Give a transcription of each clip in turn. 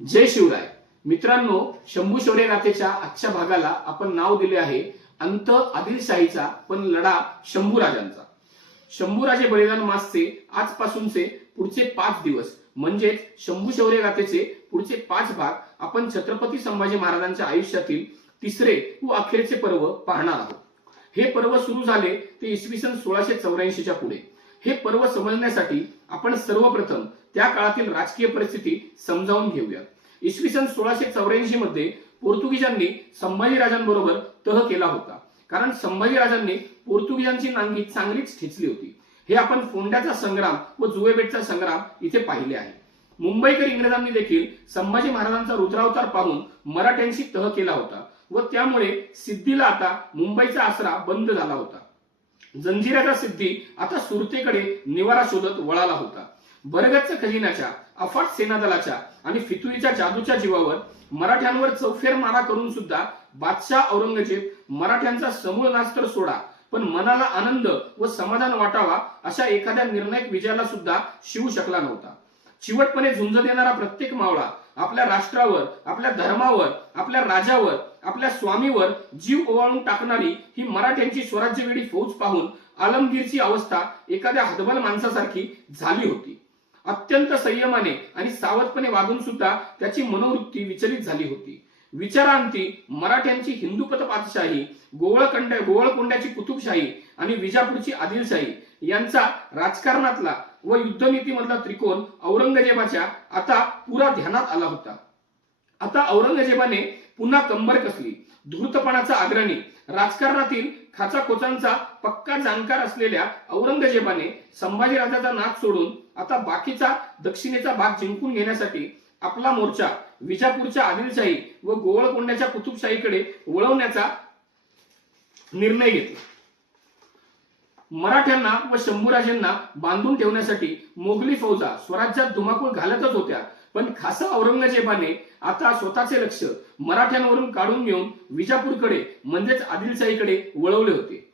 जय शिवराय. मित्रांनो शंभू शौर्य गाथेच्या आजच्या भागाला आपण नाव दिले आहे अंत आदिलशाहीचा पण लढा शंभूराजांचा. शंभूराजे बलिदान मासचे आजपासूनचे पुढचे पाच दिवस म्हणजेच शंभू शौर्य गाथेचे पुढचे पाच भाग आपण छत्रपती संभाजी महाराजांच्या आयुष्यातील तिसरे व अखेरचे पर्व पाहणार आहोत. हे पर्व सुरू झाले ते इसवी सन सोळाशे चौऱ्याऐंशीच्या पुढे. हे पर्व समजण्यासाठी आपण सर्वप्रथम त्या काळातील राजकीय परिस्थिती समजावून घेऊया. इसवी सन सोळाशे चौऱ्याऐंशी मध्ये पोर्तुगीजांनी संभाजीराजांबरोबर तह केला होता. कारण संभाजीराजांनी पोर्तुगीजांची नांगी चांगलीच ठेचली होती. हे आपण फोंड्याचा संग्राम व जुवेबेटचा संग्राम इथे पाहिले आहे. मुंबईकर इंग्रजांनी देखील संभाजी महाराजांचा रुद्रावतार पाहून मराठ्यांशी तह केला होता व त्यामुळे सिद्धीला आता मुंबईचा आसरा बंद झाला होता. जंजिराचा सिद्धी आता सुरतेकडे निवारा शोधत वळाला होता. बरगतच्या खजिन्याच्या अफाट सेनादलाच्या आणि फितुरीच्या जादूच्या जीवावर मराठ्यांवर चौफेर मारा करून सुद्धा बादशाह औरंगजेब मराठ्यांचा समूळ नाश तर सोडा पण मनाला आनंद व समाधान वाटावा अशा एखाद्या निर्णायक विजयाला सुद्धा शिवू शकला नव्हता. चिवटपणे झुंज देणारा प्रत्येक मावळा आपल्या राष्ट्रावर आपल्या धर्मावर आपल्या राजावर आपल्या स्वामीवर जीव ओवाळून टाकणारी ही मराठ्यांची स्वराज्यवेडी फौज पाहून आलमगीरची अवस्था एखाद्या हतबल माणसासारखी झाली होती. अत्यंत संयमाने आणि सावधपणे वागून सुद्धा त्याची मनोवृत्ती विचलित झाली होती. विचारांती मराठ्यांची हिंदुपत पातशाही गोवळकंड गोवळकोंड्याची कुतुबशाही आणि विजापूरची आदिलशाही यांचा राजकारणातला व युद्धनीतीमधला त्रिकोण औरंगजेबाच्या आता पुरा ध्यानात आला होता. आता औरंगजेबाने पुन्हा कंबर कसली. धूर्तपणाचा अग्रणी. राजकारणातील खाचाखोचांचा पक्का जाणकार असलेल्या औरंगजेबाने संभाजीराजाचा नाच सोडून आता बाकीचा दक्षिणेचा भाग जिंकून घेण्यासाठी आपला मोर्चा विजापूरच्या आदिलशाही व गोवळकोंड्याच्या कुतुबशाहीकडे वळवण्याचा निर्णय घेतला. मराठ्यांना व शंभूराजांना बांधून ठेवण्यासाठी मोगली फौजा स्वराज्यात धुमाकूळ घालतच होत्या. पण खासा औरंगजेबाने आता स्वतःचे लक्ष मराठ्यांवरून काढून घेऊन विजापूरकडे म्हणजेच आदिलशाहीकडे वळवले होते.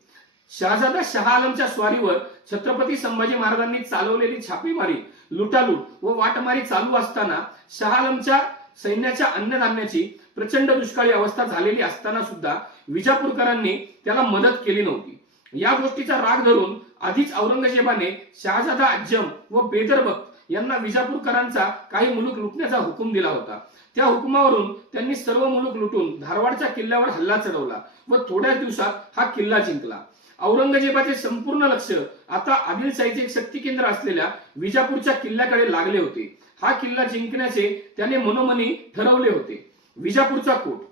शहाजादा शहा आलमच्या स्वारीवर छत्रपती संभाजी महाराजांनी चालवलेली छापेमारी लुटालूट व वाटमारी चालू असताना शहा आलमच्या सैन्याच्या अन्नधान्याची प्रचंड दुष्काळी अवस्था झालेली असताना सुद्धा विजापूरकरांनी त्याला मदत केली नव्हती. या गोष्टीचा राग धरून आधीच औरंगजेबाने शहाजादा अज्जम व बेदरबक यांना विजापूरकरांचा काही मुलूक लुटण्याचा हुकूम दिला होता. त्या हुकुमावरून त्यांनी सर्व मुलूक लुटून धारवाडच्या किल्ल्यावर हल्ला चढवला व थोड्याच दिवसात हा किल्ला जिंकला. औरंगजेबाचे संपूर्ण लक्ष आता आदिलशाहीचे एक शक्ती केंद्र असलेल्या विजापूरच्या किल्ल्याकडे लागले होते. हा किल्ला जिंकण्याचे त्याने मनोमनी ठरवले होते. विजापूरचा कोट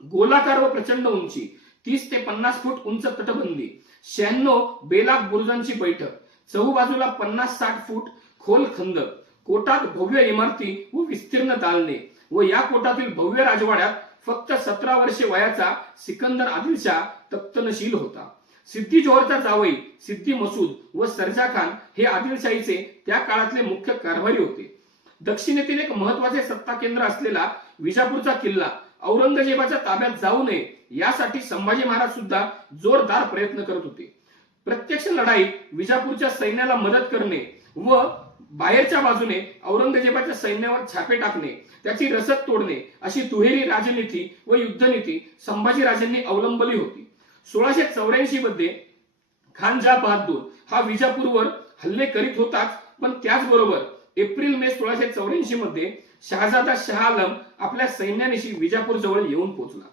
गोलाकार व प्रचंड उंची तीस ते पन्नास फूट उंच तटबंदी शहाण्णव बेलाक बुरुजांची बैठक. चहूबाजूला पन्नास साठ फूट खोल खंद. कोटात भव्य इमारती व विस्तीर्ण दालने. व या कोटातील भव्य राजवाड्यात फक्त सतरा वर्षे वयाचा सिकंदर आदिलशाह तप्तनशील होता. सिद्धी जोहरचा जावई सिद्धी मसूद व सरजा खान हे आदिलशाहीचे त्या काळातले मुख्य कारभारी होते. दक्षिणेतील एक महत्त्वाचे सत्ता केंद्र असलेला विजापूरचा किल्ला औरंगजेबाच्या ताब्यात जाऊ नये यासाठी संभाजी महाराज सुद्धा जोरदार प्रयत्न करत होते. प्रत्यक्ष लढाईत विजापूरच्या सैन्याला मदत करणे व बाहेरच्या बाजूने औरंगजेबाच्या सैन्यावर छापे टाकणे त्याची रसद तोडणे अशी दुहेरी राजनीती व युद्धनीती संभाजीराजांनी अवलंबली होती. सोळाशे चौऱ्याऐंशी मध्ये खानजा बहादूर हा विजापूरवर हल्ले करीत होताच पण त्याचबरोबर एप्रिल मे सोळाशे चौऱ्याऐंशी मध्ये शहाजादा शहा आलम आपल्या सैन्यानिशी विजापूर जवळ येऊन पोहोचला.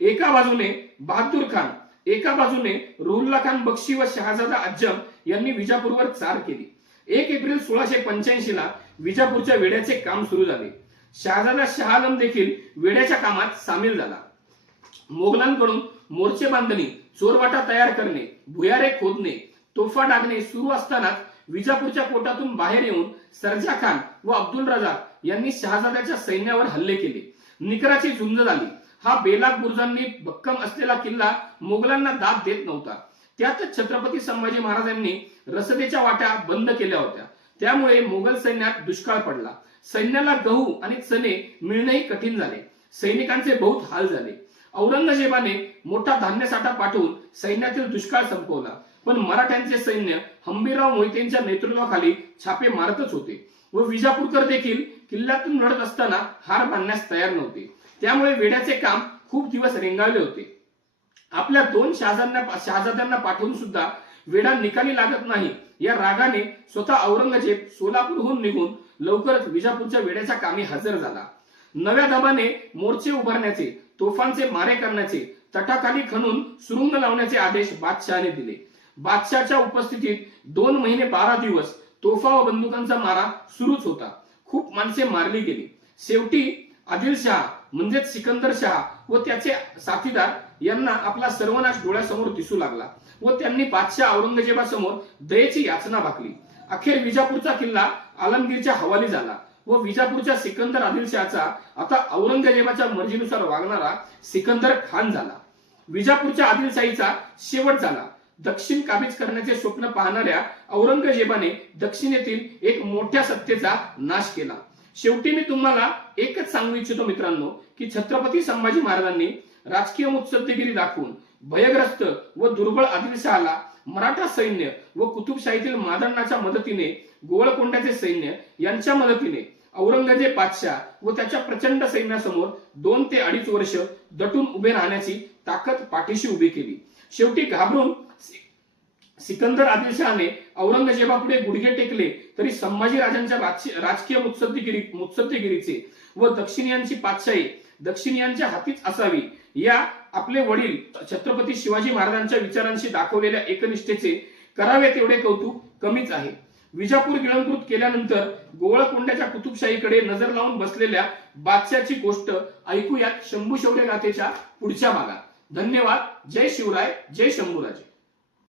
एका बाजूने बहादूर खान एका बाजूने रुहुल्ला खान बक्षी व शहाजादा अज्जम यांनी विजापूरवर चार केली. एक एप्रिल सोळाशे पंच्याऐंशी ला विजापूरच्या वेड्याचे काम सुरू झाले. शहाजादा शहा आलम देखील वेड्याच्या कामात सामील झाला. मोगलांकडून मोर्चे बांधणी चोरवाटा तयार करणे भुयारे खोदणे तोफा डागणे सुरू असतानाच विजापूरच्या पोटातून बाहेर येऊन सरजा खान व अब्दुल रजा यांनी शहाजाद्याच्या सैन्यावर हल्ले केले. निकराची झुंज झाली. हा बेलाक बुर्जांनी भक्कम असलेला किल्ला मोगलांना दाद देत नव्हता. त्यातच छत्रपती संभाजी महाराजांनी रसदेच्या वाट्या बंद केल्या होत्या. त्यामुळे मोगल सैन्यात दुष्काळ पडला. सैन्याला गहू आणि चणे मिळणेही कठीण झाले. सैनिकांचे बहुत हाल झाले. औरंगजेबाने मोठा धान्य साठा पाठवून सैन्यातील दुष्काळ संपवला. पण मराठ्यांचे सैन्य हंबीरराव मोहितेंच्या नेतृत्वाखाली छापे मारतच होते व विजापूरकर देखील किल्ल्यातून लढत असताना हार बांधण्यास तयार नव्हते. त्यामुळे वेड्याचे काम खूप दिवस रेंगाळले होते. आपल्या दोन शहाजांना शहाजाद्यांना पाठवून सुद्धा वेडा निकाली लागत नाही. या रागाने स्वतः औरंगजेब सोलापूरहून निघून लवकरच विजापूरच्या वेड्याच्या कामी हजर झाला. नव्या दबाने मोर्चे उभारण्याचे तोफांचे मारे करण्याचे तटाखाली खणून सुरुंग लावण्याचे आदेश बादशहाने दिले. बादशहाच्या उपस्थितीत दोन महिने बारा दिवस तोफा व बंदुकांचा मारा सुरूच होता. खूप माणसे मारली गेली. शेवटी आदिलशहा म्हणजेच सिकंदर शहा व त्याचे साथीदार यांना आपला सर्वनाश डोळ्यासमोर दिसू लागला व त्यांनी बादशाह औरंगजेबासमोर दयेची याचना भाकली अखेर विजापूरचा किल्ला आलमगीरच्या हवाली झाला व विजापूरच्या सिकंदर आदिलशहाचा आता औरंगजेबाच्या मर्जीनुसार वागणारा सिकंदर खान झाला. विजापूरच्या आदिलशाहीचा शेवट झाला. दक्षिण काबीज करण्याचे स्वप्न पाहणाऱ्या औरंगजेबाने दक्षिणेतील एक मोठ्या सत्तेचा नाश केला. शेवटी मी तुम्हाला एकच सांगू इच्छितो मित्रांनो की छत्रपती संभाजी महाराजांनी राजकीय मुत्सद्देगिरी दाखवून भयग्रस्त व दुर्बळ आदिलशहाला मराठा सैन्य व कुतुबशाहीतील मादण्णाच्या मदतीने गोवळकोंड्याचे सैन्य यांच्या मदतीने औरंगजेब बादशाह व त्याच्या प्रचंड सैन्यासमोर दोन ते अडीच वर्ष दटून उभे राहण्याची ताकद पाठीशी उभी केली. शेवटी घाबरून सिकंदर आदिलशहाने औरंगजेबापुढे गुडघे टेकले तरी संभाजी राजांच्या राजकीय मुत्सद्दीगिरी मुत्सद्दीगिरीचे व दक्षिणीयांची पातशाही दक्षिणीयांच्या हातीच असावी या आपले वडील छत्रपती शिवाजी महाराजांच्या विचारांशी दाखवलेल्या एकनिष्ठेचे करावे तेवढे कौतुक कमीच आहे. विजापूर गिळंकृत केल्यानंतर गोवळकोंड्याच्या कुतुबशाहीकडे नजर लावून बसलेल्या बादशाची गोष्ट ऐकूयात शंभू शौर्य गाथेच्या पुढच्या भागात. धन्यवाद. जय शिवराय. जय शंभूराजे.